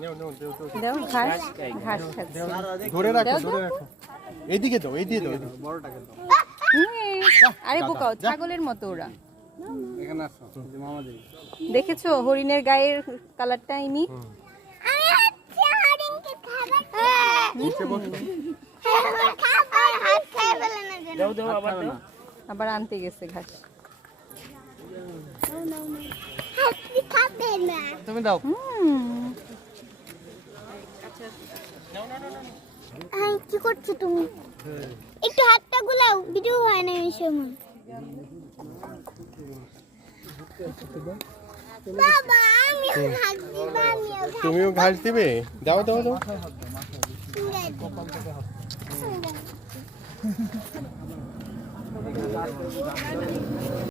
দাও ঘাস ঘাস খাচ্ছে ধরে রাখো ধরে রাখো এইদিকে দাও এইদিকে দাও বড়টাকে দাও আরে বোকাও ছাগলের মতো ওরা এখানে আসো মামা দেই দেখেছো হরিণের গায়ের কালারটা ইনি আমি হচ্ছে হরিণকে খাবার নিচে বসো খাবার হাত খাই বলে না যেন দাও দাও আবার দাও আবার আনতে গেছে ঘাস হাত খাবে না তুমি দাও কি করছো তুমি একটু হাতটা গুলাও ভিডিও হয় না এই সময় বাবা আমি হাত দিব তুমিও ঘাস দিবে দাও দাও দাও আমি